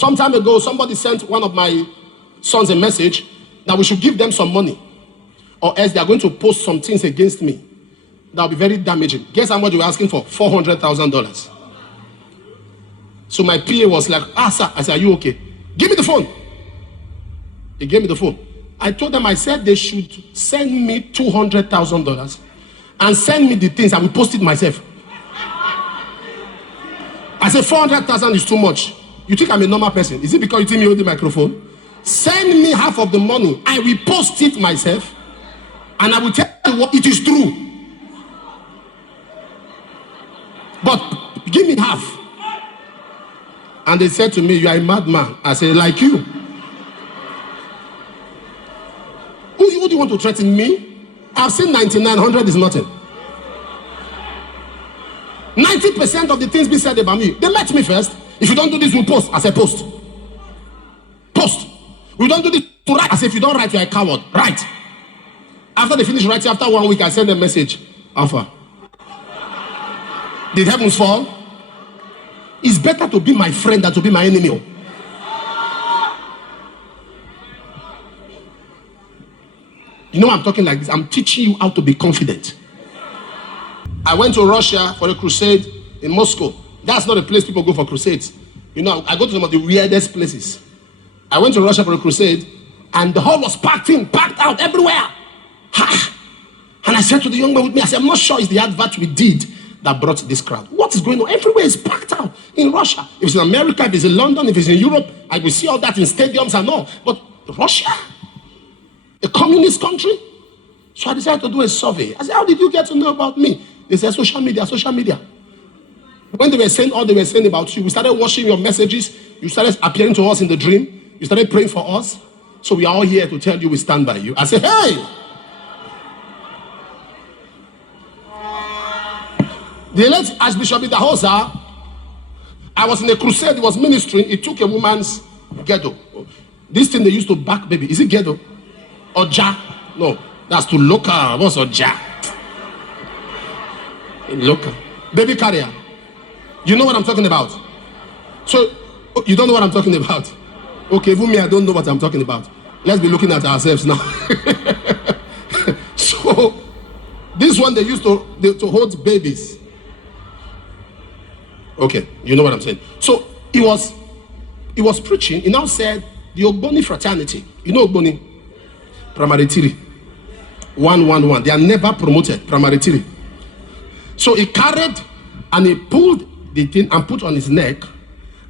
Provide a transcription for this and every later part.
some time ago, somebody sent one of my sons a message that we should give them some money, or else they are going to post some things against me that will be very damaging. Guess how much they were asking for? $400,000. So my PA was like, sir. I said, are you okay? Give me the phone. He gave me the phone. I told them, I said they should send me $200,000 and send me the things. I will post it myself. I said, 400,000 is too much. You think I'm a normal person? Is it because you think me hold the microphone? Send me half of the money. I will post it myself. And I will tell you what it is true. But give me half. And they said to me, you are a madman. I said, like you. Who do you want to threaten me? I've seen 9900 is nothing. 90% of the things being said about me, they met me first. If you don't do this, we'll post. I said, post. Post. We don't do this to write. I said, if you don't write, you're a coward. Write. After they finish writing, after 1 week, I send a message. Alpha. Did heavens fall? It's better to be my friend than to be my enemy. You know I'm talking like this. I'm teaching you how to be confident. I went to Russia for a crusade in Moscow. That's not a place people go for crusades. You know, I go to some of the weirdest places. I went to Russia for a crusade, and the hall was packed out everywhere. Ha! And I said to the young man with me, I said, I'm not sure it's the advert we did that brought this crowd. What is going on? Everywhere is packed out in Russia. If it's in America, if it's in London, if it's in Europe, I will see all that in stadiums and all. But Russia, a communist country? So I decided to do a survey. I said, how did you get to know about me? They said, social media, social media. When they were saying all they were saying about you, we started watching your messages. You started appearing to us in the dream. You started praying for us. So we are all here to tell you we stand by you. I said, hey! The late Archbishop Idahosa, I was in a crusade, he was ministering, he took a woman's ghetto. This thing they used to back baby. Is it ghetto? Or ja? No, that's too local. What's a ja? Local. Baby carrier. You know what I'm talking about? So, you don't know what I'm talking about? Okay, for me, I don't know what I'm talking about. Let's be looking at ourselves now. So, this one they used to hold babies. Okay, you know what I'm saying. So he was preaching. He now said the Ogboni fraternity. You know Ogboni? Primary 3. 111. They are never promoted. Primary 3. So he carried and he pulled the thing and put on his neck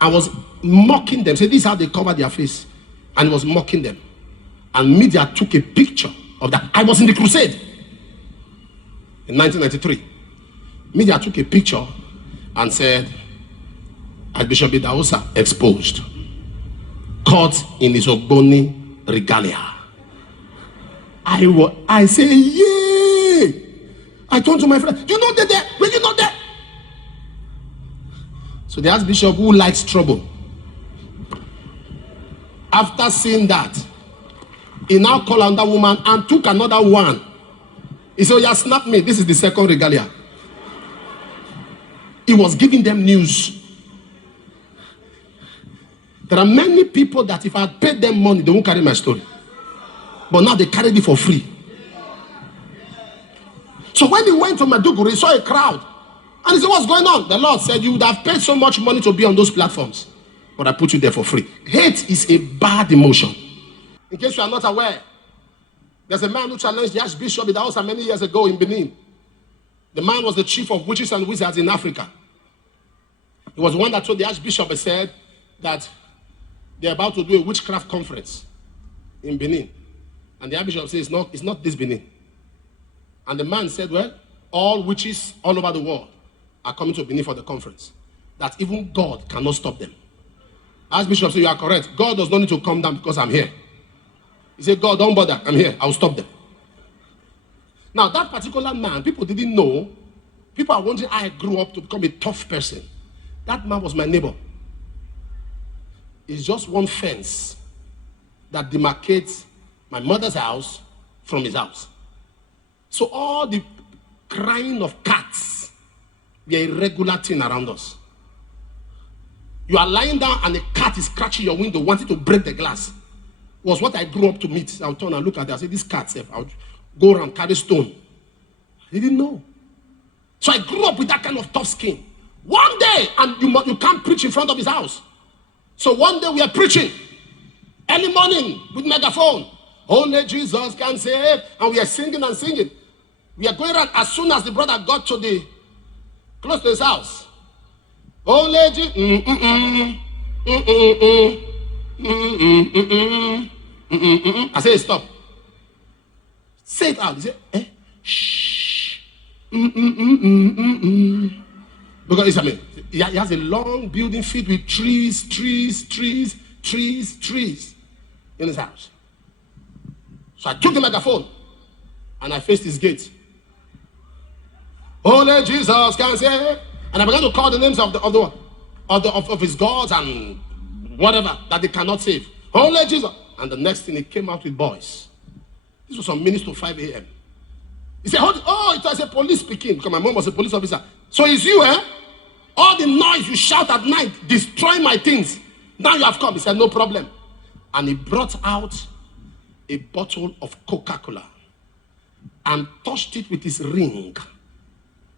and was mocking them. Say, this is how they cover their face. And he was mocking them. And media took a picture of that. I was in the crusade in 1993. Media took a picture and said, Archbishop Idahosa exposed, caught in his Ogboni regalia. I say, yay! I turned to my friend, you know they're there? Were you not there? So the Archbishop, who likes trouble, after seeing that, he now called another woman and took another one. He said, oh yeah, snap me. This is the second regalia. He was giving them news. There are many people that if I had paid them money, they won't carry my story. But now they carried it for free. So when he went to Maiduguri, he saw a crowd. And he said, what's going on? The Lord said, you would have paid so much money to be on those platforms. But I put you there for free. Hate is a bad emotion. In case you are not aware, there's a man who challenged the Archbishop Idahosa many years ago in Benin. The man was the chief of witches and wizards in Africa. He was the one that told the Archbishop, said that they're about to do a witchcraft conference in Benin. And the Archbishop says, no, it's not this Benin. And the man said, well, all witches all over the world are coming to Benin for the conference. That even God cannot stop them. Archbishop said, you are correct. God does not need to come down because I'm here. He said, God, don't bother. I'm here. I'll stop them. Now, that particular man, people didn't know. People are wondering how I grew up to become a tough person. That man was my neighbor. It's just one fence that demarcates my mother's house from his house. So all the crying of cats were a regular thing around us. You are lying down and a cat is scratching your window, wanting to break the glass. Was what I grew up to meet. I'll turn and look at it. I say, this cat, I'll go around, carry stone. I didn't know. So I grew up with that kind of tough skin. One day, and you can't preach in front of his house. So one day we are preaching. Early morning with megaphone. Only Jesus can save. And we are singing and singing. We are going around as soon as the brother got to close to his house. Only Jesus. I say, stop. Say it out. He said, shh. Because he has a long building filled with trees in his house. So I took the megaphone and I faced his gate. Only Jesus can save. And I began to call the names of his gods and whatever that they cannot save. Only Jesus. And the next thing, he came out with boys. This was some minutes to 5 a.m. He said, oh, it was a police speaking, because my mom was a police officer. So it's you, eh? All the noise you shout at night, destroy my things. Now you have come. He said, no problem. And he brought out a bottle of Coca-Cola and touched it with his ring.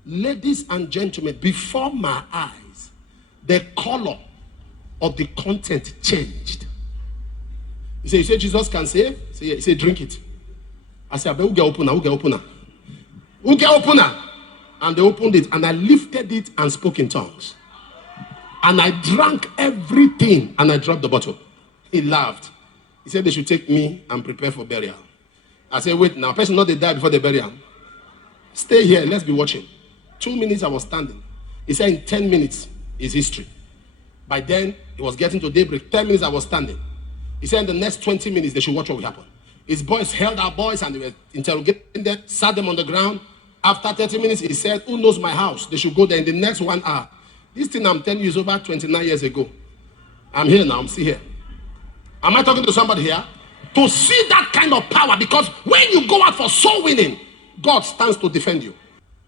Ladies and gentlemen, before my eyes, the color of the content changed. He said, you say Jesus can save? He said, drink it. I said, who get opener? Who get opener? And they opened it, and I lifted it and spoke in tongues. And I drank everything, and I dropped the bottle. He laughed. He said they should take me and prepare for burial. I said, wait now, person not they die before the burial. Stay here, let's be watching. 2 minutes I was standing. He said in 10 minutes is history. By then, it was getting to daybreak. 10 minutes I was standing. He said in the next 20 minutes, they should watch what will happen. His boys held our boys and they were interrogating them, sat them on the ground. After 30 minutes, he said, who knows my house? They should go there in the next 1 hour. This thing I'm telling you is over 29 years ago. I'm here now, I'm still here. Am I talking to somebody here? To see that kind of power, because when you go out for soul winning, God stands to defend you.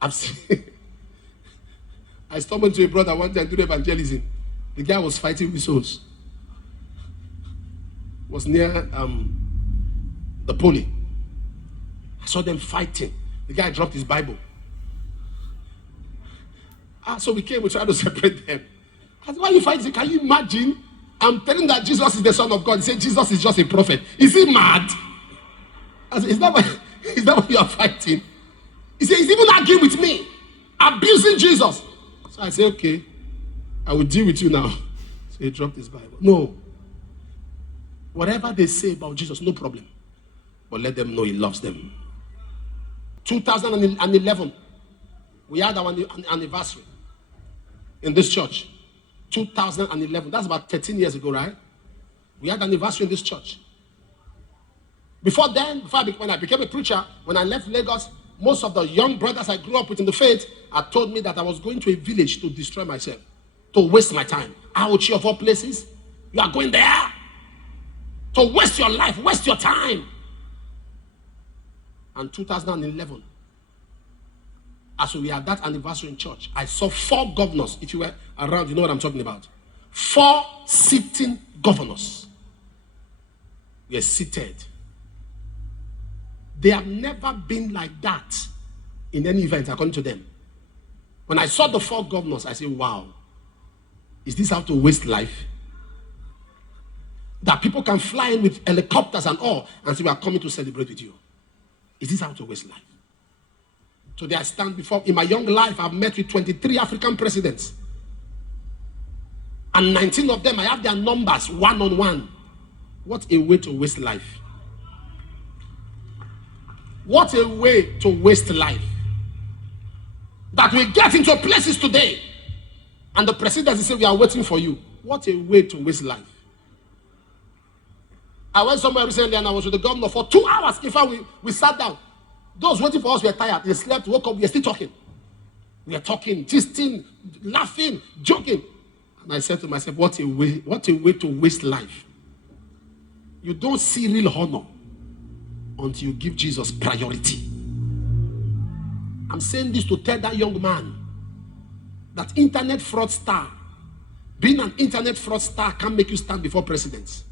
I've seen. I stumbled to a brother one time doing evangelism. The guy was fighting with souls. Was near the pony. I saw them fighting. The guy dropped his Bible. So we came, we tried to separate them. I said, why are you fighting? Can you imagine? I'm telling that Jesus is the Son of God. He said Jesus is just a prophet. Is he mad? I said, is that what you are fighting? He said, he's even arguing with me, abusing Jesus. So I said, okay, I will deal with you now. So he dropped his Bible. No. Whatever they say about Jesus, no problem. But let them know he loves them. 2011, we had our anniversary in this church. 2011, that's about 13 years ago, right? We had an anniversary in this church. Before then, when I became a preacher, when I left Lagos, most of the young brothers I grew up with in the faith had told me that I was going to a village to destroy myself, to waste my time. Ouch, of all places, you are going there to waste your life, waste your time. And 2011, as we had that anniversary in church, I saw 4 governors. If you were around, you know what I'm talking about. 4 sitting governors were seated. They have never been like that in any event, according to them. When I saw the 4 governors, I said, wow, is this how to waste life? That people can fly in with helicopters and all and say, we are coming to celebrate with you. Is this how to waste life? Today I stand before, in my young life, I've met with 23 African presidents. And 19 of them, I have their numbers one-on-one. What a way to waste life. What a way to waste life. That we get into places today and the presidency say we are waiting for you. What a way to waste life. I went somewhere recently and I was with the governor for 2 hours. In fact, we sat down. Those waiting for us were tired. They slept, woke up, we are still talking. We are talking, gisting, laughing, joking. And I said to myself, what a way to waste life. You don't see real honor until you give Jesus priority. I'm saying this to tell that young man, that internet fraudster, Being an internet fraudster can make you stand before presidents.